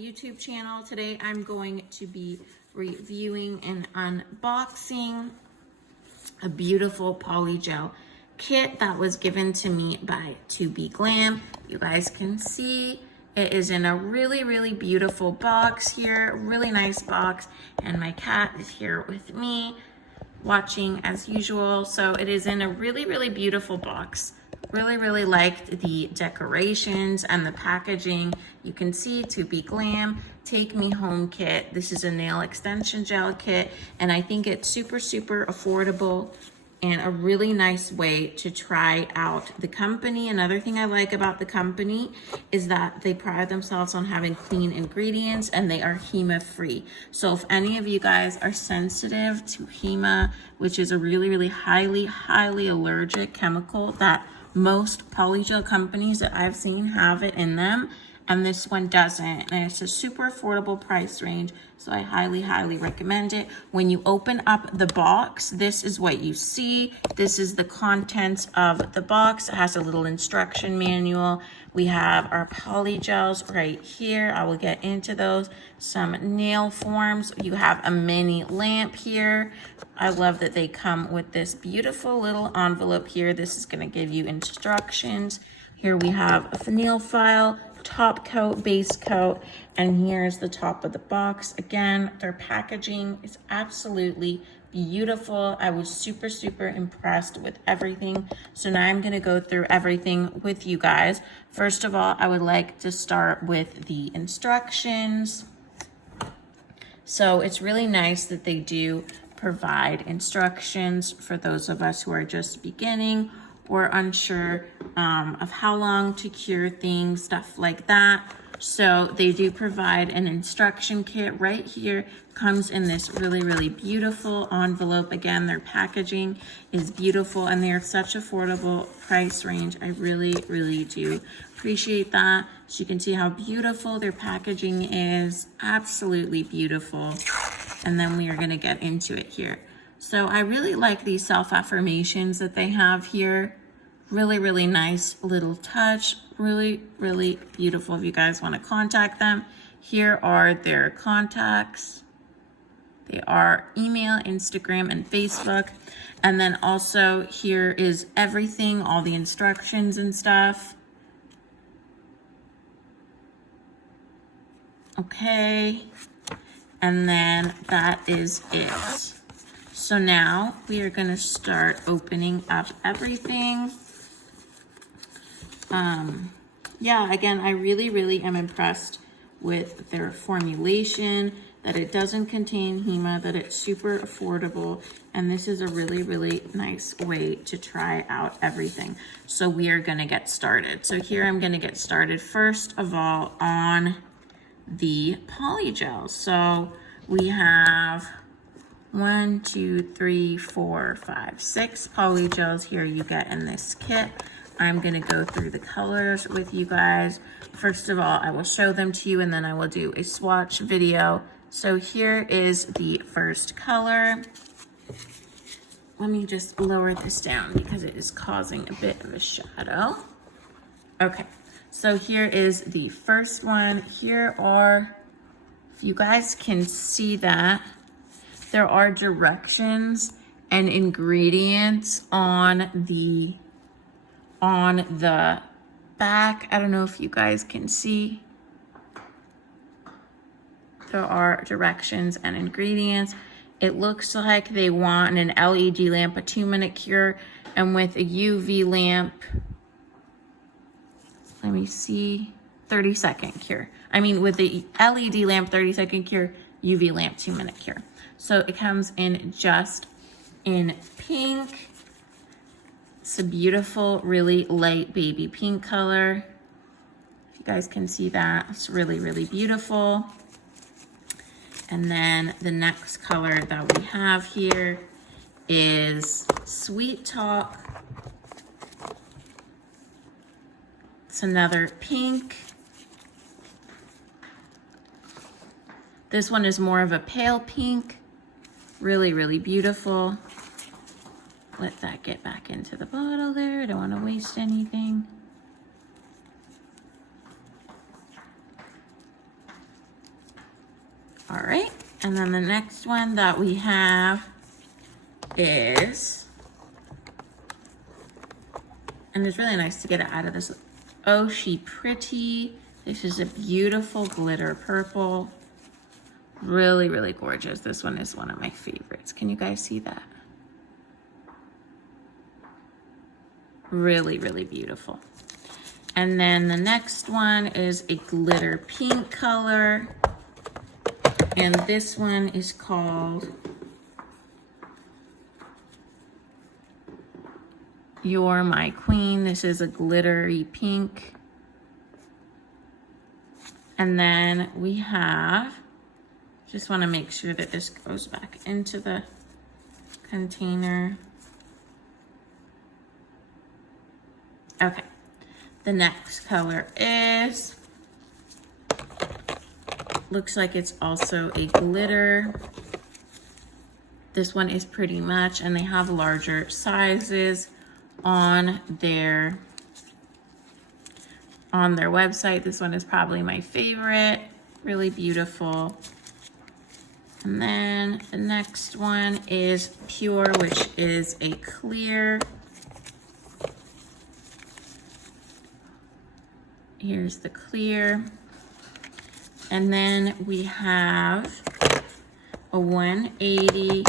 YouTube channel. Today I'm going to be reviewing and unboxing a beautiful polygel kit that was given to me by TOBE GLAM. You guys can see it is in a really beautiful box here, really nice box, and my cat is here with me watching as usual. So it is in a really beautiful box. Really liked the decorations and the packaging. You can see TOBE GLAM Take Me Home kit. This is a nail extension gel kit, and I think it's super affordable and a really nice way to try out the company. Another thing I like about the company is that they pride themselves on having clean ingredients and they are Hema free. So if any of you guys are sensitive to Hema, which is a really highly allergic chemical that most polygel companies that I've seen have it in them, and this one doesn't, and it's a super affordable price range, so I highly recommend it. When you open up the box, this is what you see. This is the contents of the box. It has a little instruction manual. We have our polygels right here. I will get into those. Some nail forms. You have a mini lamp here. I love that they come with this beautiful little envelope here. This is going to give you instructions. Here we have a nail file, top coat, base coat, and here's the top of the box. Again, their packaging is absolutely beautiful. I was super impressed with everything. So now I'm going to go through everything with you guys. First of all, I would like to start with the instructions. So it's really nice that they do provide instructions for those of us who are just beginning or unsure of how long to cure things, stuff like that. So they do provide an instruction kit right here. Comes in this really beautiful envelope. Again, their packaging is beautiful and they're such affordable price range. I really do appreciate that. So you can see how beautiful their packaging is. Absolutely beautiful. And then we are gonna get into it here. So I really like these self-affirmations that they have here. Really nice little touch. Really beautiful. If you guys want to contact them, here are their contacts. They are email, Instagram, and Facebook. And then also here is everything, all the instructions and stuff. Okay. And then that is it. So now we are going to start opening up everything. Yeah, again, I really am impressed with their formulation, that it doesn't contain Hema, that it's super affordable, and this is a really nice way to try out everything. So we are gonna get started. So here I'm gonna get started first of all on the polygel. So we have 1, 2, 3, 4, 5, 6 polygels here you get in this kit. I'm gonna go through the colors with you guys. First of all, I will show them to you and then I will do a swatch video. So here is the first color. Let me just lower this down because it is causing a bit of a shadow. Okay, so here is the first one. Here are, if you guys can see that, there are directions and ingredients on the back. I don't know if you guys can see. There are directions and ingredients. It looks like they want an LED lamp, a 2-minute cure, and with a UV lamp, let me see, 30-second cure. I mean, with the LED lamp, 30-second cure, UV lamp, 2-minute cure. So it comes in just in pink. It's a beautiful, really light baby pink color. If you guys can see that, it's really beautiful. And then the next color that we have here is Sweet Talk. It's another pink. This one is more of a pale pink. Really beautiful. Let that get back into the bottle there. I don't want to waste anything. All right, and then the next one that we have is, and it's really nice to get it out of this. Oh, She Pretty. This is a beautiful glitter purple. Really, really gorgeous. This one is one of my favorites. Can you guys see that? Really, really beautiful. And then the next one is a glitter pink color. And this one is called You're My Queen. This is a glittery pink. And then we have, just want to make sure that this goes back into the container. Okay, the next color is, looks like it's also a glitter. This one is pretty much, and they have larger sizes on their website. This one is probably my favorite. Really beautiful. And then the next one is Pure, which is a clear. Here's the clear. And then we have a 180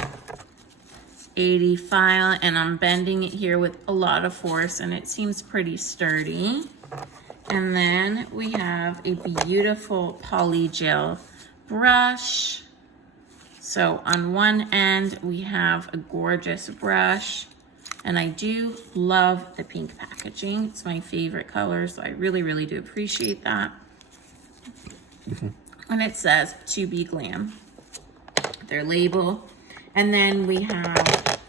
file, and I'm bending it here with a lot of force, and it seems pretty sturdy. And then we have a beautiful polygel brush. So on one end, we have a gorgeous brush, and I do love the pink packaging. It's my favorite color, so I really, really do appreciate that. And it says TOBE GLAM, their label. And then we have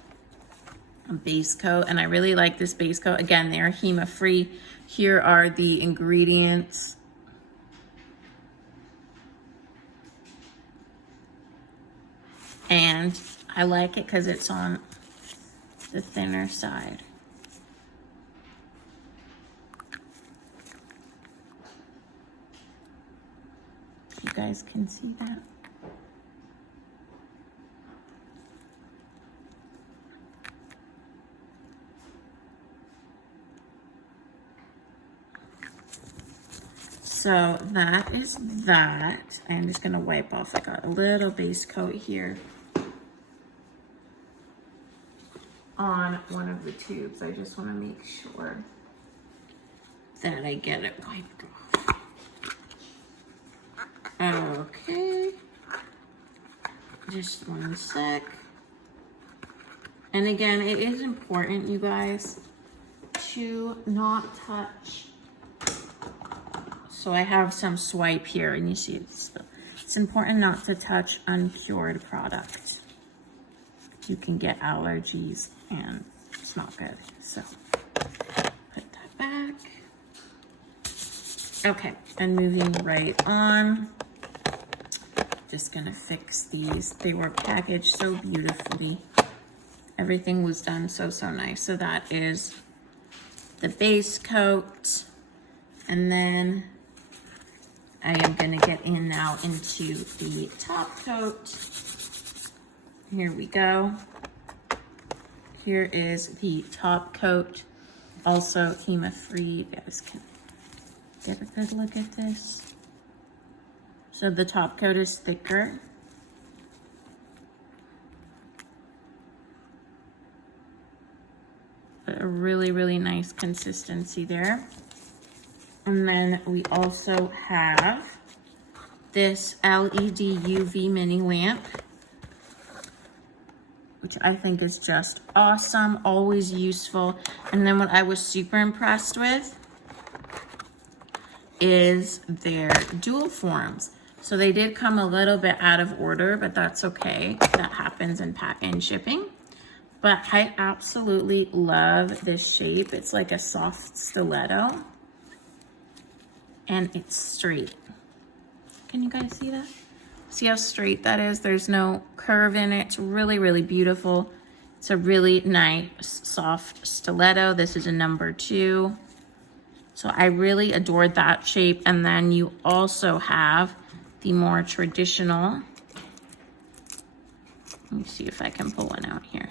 a base coat, and I really like this base coat. Again, they're Hema free. Here are the ingredients. And I like it because it's on the thinner side. You guys can see that. So that is that. I'm just gonna wipe off, I got a little base coat here on one of the tubes. I just wanna make sure that I get it wiped off. Okay, just one sec. And again, it is important, you guys, to not touch. So I have some swipe here, and you see it's important not to touch uncured product. You can get allergies, and it's not good. So put that back. Okay, and moving right on. Just gonna fix these. They were packaged so beautifully. Everything was done so nice. So that is the base coat. And then I am gonna get in now into the top coat. Here we go. Here is the top coat. Also Hema free. You guys can get a good look at this. So the top coat is thicker. But a really, really nice consistency there. And then we also have this LED UV mini lamp, which I think is just awesome, always useful. And then what I was super impressed with is their dual forms. So they did come a little bit out of order, but that's okay. That happens in shipping. But I absolutely love this shape. It's like a soft stiletto. And it's straight. Can you guys see that? See how straight that is? There's no curve in it. It's really, really beautiful. It's a really nice, soft stiletto. This is a number 2. So I really adored that shape. And then you also have the more traditional Let me see if I can pull one out here.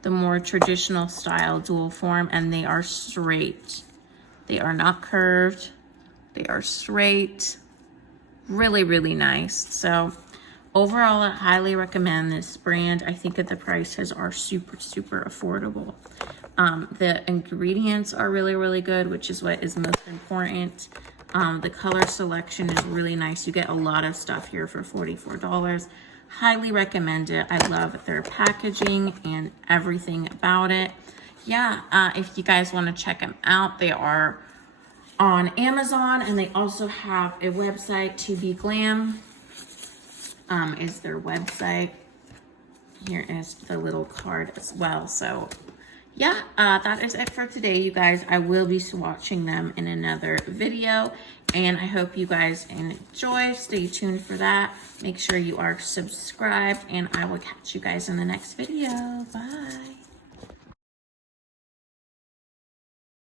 The more traditional style dual form, and they are straight. They are not curved. They are straight. Really, really nice. So overall, I highly recommend this brand. I think that the prices are super, super affordable. The ingredients are really, really good, which is what is most important. The color selection is really nice. You get a lot of stuff here for $44. Highly recommend it. I love their packaging and everything about it. Yeah, if you guys want to check them out, they are on Amazon, and they also have a website. TOBE GLAM is their website. Here is the little card as well. So yeah, that is it for today, you guys. I will be swatching them in another video, and I hope you guys enjoy. Stay tuned for that. Make sure you are subscribed, and I will catch you guys in the next video. Bye.